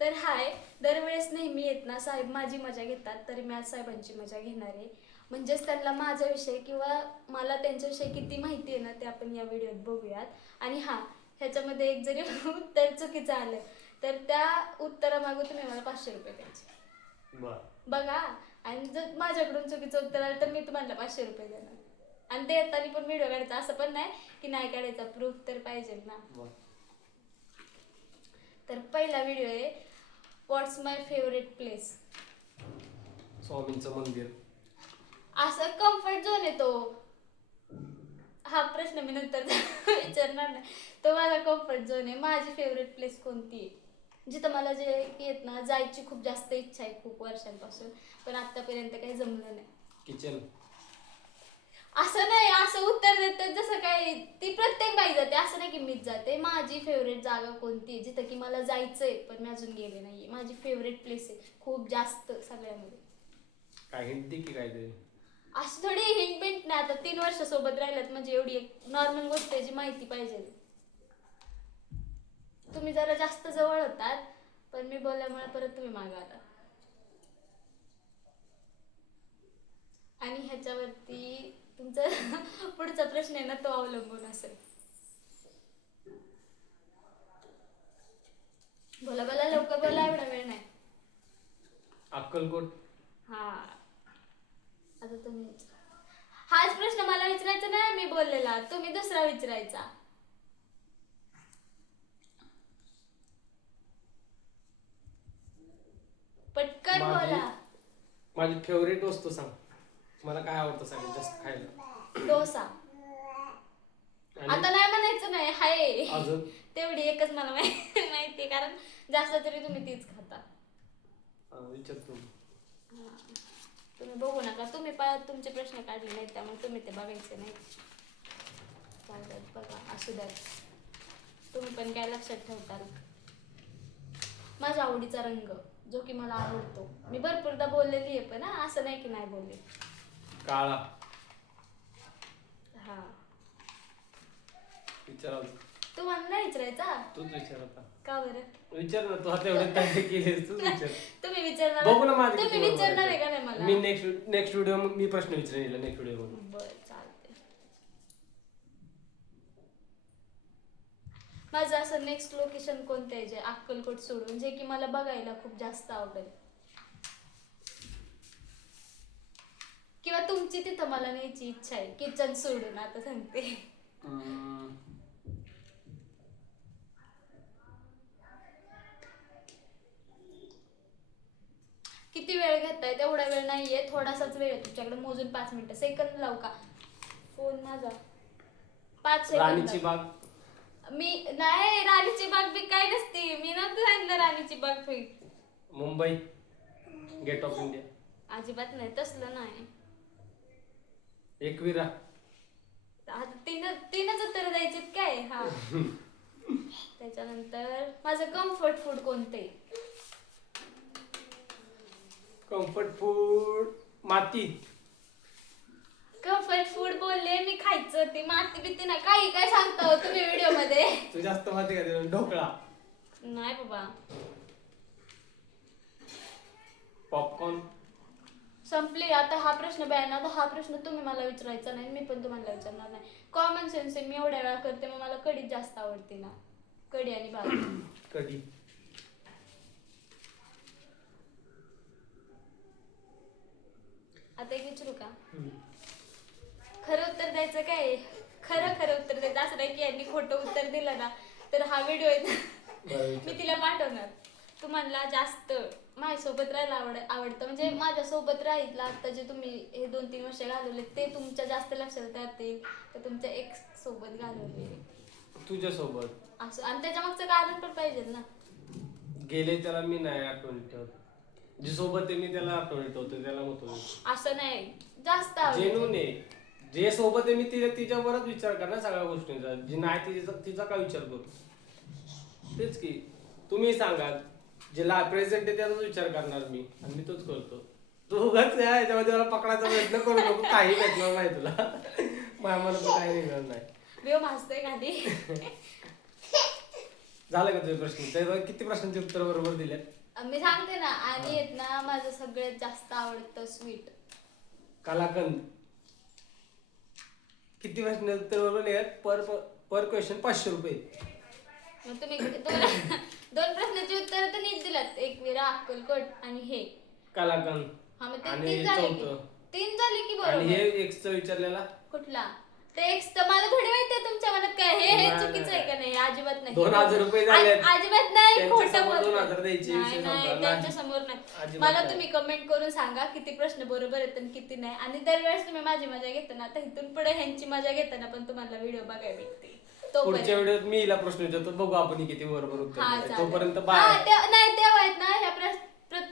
तर हाय, दरवेळेस नेहमी येत ना साहेब माझी मजा घेतात, तरी मी आज साहेबांची मजा घेणार आहे. म्हणजेच त्यांना माझ्याविषयी किंवा मला त्यांच्याविषयी किती माहिती आहे ना ते आपण या व्हिडिओत बघूयात. आणि हां, ह्याच्यामध्ये एक जरी उत्तर चुकीचं आलं तर त्या उत्तरामागं तुम्ही मला 500 रुपये द्यायचे. बघा, आणि जर माझ्याकडून चुकीचं उत्तर आलं तर मी तुम्हाला 500 रुपये देणार. आणि देताना पण व्हिडिओ काढायचा, असं पण नाही की नाही काढायचा, प्रूफ तर पाहिजे ना. तर पहिला व्हिडिओ आहे, व्हॉट्स माय फेवरेट प्लेस. स्वामींचं मंदिर. असं कम्फर्ट झोन आहे तो. हा प्रश्न मी नंतर विचारणार नाही. तो माझा कम्फर्ट झोन आहे. माझी फेवरेट प्लेस कोणती आहे, जिथं मला जे येत ना जायची खूप जास्त इच्छा आहे खूप वर्षांपासून, पण आतापर्यंत काही जमलं नाही. किचन. असं नाही, असं उत्तर देतात जसं काय ती प्रत्येक बाई जाते, असं नाही की मीच जाते. माझी फेवरेट जागा कोणती आहे जिथं की मला जायचंय पण मी अजून गेले नाहीये. माझी फेवरेट प्लेस आहे खूप जास्त सगळ्यामध्ये. काय हिंट दे की काय ते. असं थोडी हिंट बिंट नाही. आता 3 वर्ष सोबत राहिल्यात म्हणजे एवढी एक नॉर्मल गोष्ट आहे जी माहिती पाहिजे. तुम्ही जरा जास्त जवळ होतात पण मी बोलल्यामुळे परत तुम्ही मागे आला. आणि ह्याच्यावरती तुमचा पुढचा प्रश्न आहे ना तो अवलंबून असेल. बोला बोला, लवकर बोला, एवढा वेळ नाही. अक्कलकोट. हा, आता तुम्ही हाच प्रश्न मला विचारायचा नाही मी बोललेला, तुम्ही दुसरा विचारायचा. पटकन बोला. माझी फेवरेट वस्तू सांग. मला काय आवडतं सगळ्यात जास्त खायला? डोसा. आता नाही म्हणायचं नाही, हाय अजून तेवढी एकच मला माहिती, कारण जास्त तरी तुम्ही तीच खाता. विचार तू. तुम्ही बघू नका, तुम्ही तुमचे प्रश्न काढले नाहीत त्यामुळे तुम्ही ते बघायचे नाही. चालतात बघा, असू द्या. तुम्ही पण काय लक्षात ठेवता. माझ्या आवडीचा रंग जो की मला आवडतो, मी भरपूरदा बोललेली आहे पण असं नाही की नाही बोलले. काळा. हा, विचार. तुम्हाला नाही विचारायचा? तूच विचार आता. का बरं? विचार ना, तू आता एवढे तयारी केलीस, तूच विचार. तुम्ही विचारणार? बघू ना माझे तुम्ही किती विचारणार आहे का नाही मला? मी नेक्स्ट व्हिडिओ मी प्रश्न विचारेन नेक्स्ट व्हिडिओ मध्ये. बरं, चालते. माझं असं नेक्स्ट लोकेशन कोणतं आहे जे अक्कलकोट सोडून जे की मला बघायला खूप जास्त आवडेल, किंवा तुमची तिथं मला न्यायची इच्छा आहे किचन सोडून. आता सांगते. किती वेळ घेताय? तेवढा वेळ नाहीये, थोडासाच वेळ आहे तुमच्याकडे. मोजून 5 मिनिटं. सेकंद लावू का फोन माझा? 5 राणीची सेकंद. बाग. मी नाही, राणीची बाग बी काय नसती. मी नव्हतं सांगितलं राणीची बाग बी. Mumbai gate of India. अजिबात नाही, तसलं नाही. एकविरा. आता तीनच उत्तर द्यायचे काय? हा. त्याच्यानंतर माझं कम्फर्ट फूड कोणते? कम्फर्ट फूड माती. कम्फर्ट फूड बोलले मी, खायचं ते माती बिती ना काही काय सांगता हो तुम्ही व्हिडिओ मध्ये. तू जास्त माती का? ढोकळा. नाही बाबा. पॉपकॉर्न. संपली आता. हा प्रश्न बॅन. आता हा प्रश्न तुम्ही मला विचारायचा नाही, मी पण तुम्हाला विचारणार नाही. कॉमन सेन्स आहे, मी एवढ्या वेळा करते, मग मला कढीच जास्त आवडते ना. कढी आणि भात. कढी. आता एक विचारू का? खरं उत्तर द्यायचं काय? खरं खरं उत्तर द्यायचं, असं नाही की यांनी खोटं उत्तर दिलं ना तर हा व्हिडिओ मी तिला पाठवणार. तुम्हाला जास्त माझ्यासोबत राहायला आवडतं म्हणजे माझ्यासोबत राहिला आता जे तुम्ही हे 2-3 वर्ष घालवले ते तुमच्या जास्त लक्षात राहतील तर तुमच्या एक्स सोबत घालवले तुझ्यासोबत असं. आणि त्याच्या मागचं कारण पण पाहिजे ना. गेले त्याला मी नाही आठवणीत ठेवत, जी सोबत आहे मी त्याला आठवणीत ठेवतो, त्याला होतो. असं नाही, जास्त जेन्युइन आहे. जे सोबत आहे मी तिच्यावरच विचार करणार सगळ्या गोष्टींचा. जी नाही तिचा काय विचार करू? तेच की तुम्ही सांगा. जे प्रेझेंट आहे त्याचाच विचार करणार मी, आणि मी तोच करतो. तू उगाच याच्यामध्ये मला पकडायचा प्रयत्न करू नको. काही भेटणार नाही तुला. माझ्या मनात काही निघणार नाही. वेव भासतोय खाली. झालं का तुझे प्रश्न? तर किती प्रश्नांची उत्तर बरोबर दिलेत? मी सांगते ना. आणि येत ना माझं सगळ्यात जास्त आवडतं स्वीट. कलाकंद. किती प्रश्न उत्तर बरोबर लिहिलेत? पर क्वेश्चन 500 रुपये. मग तुम्ही दोन प्रश्नाची उत्तर तर नीट दिलात. एक विरा अक्कलकोट आणि हे कलाकंद. हा मग ते आणि तीन झाले की चौथं. तीन झाले की आणि बरोबर. हे एक्सचं विचारलेला कुठला ते एक्स तर मला थोडी माहिती आहे तुमच्या मनात काय हे नाही, चुकीचं आहे का नाही? अजिबात नाही. 2000 रुपये झालेत. अजिबात नाही. त्यांच्या खोटं समोर बोलतोय. 2000 द्यायचे नाही, विषय नाही, संपला. त्यांच्या समोर नाही. अजिबात मला नाही. तुम्ही कमेंट करून सांगा किती प्रश्न बरोबर आहेत आणि किती नाही. आणि दरवेळेस तुम्ही माझी मजा घेताना तर इथून पुढे ह्यांची मजा घेताना पण तुम्हाला व्हिडिओ बघायला भेटते. पुढच्या व्हिडिओत मी हिला प्रश्न विचारतो, बघू आपण ही किती बरोबर उत्तर हा दिलंय. चालेल. तोपर्यंत हा, बाय. नाही तेव्हा आहेत ना ह्या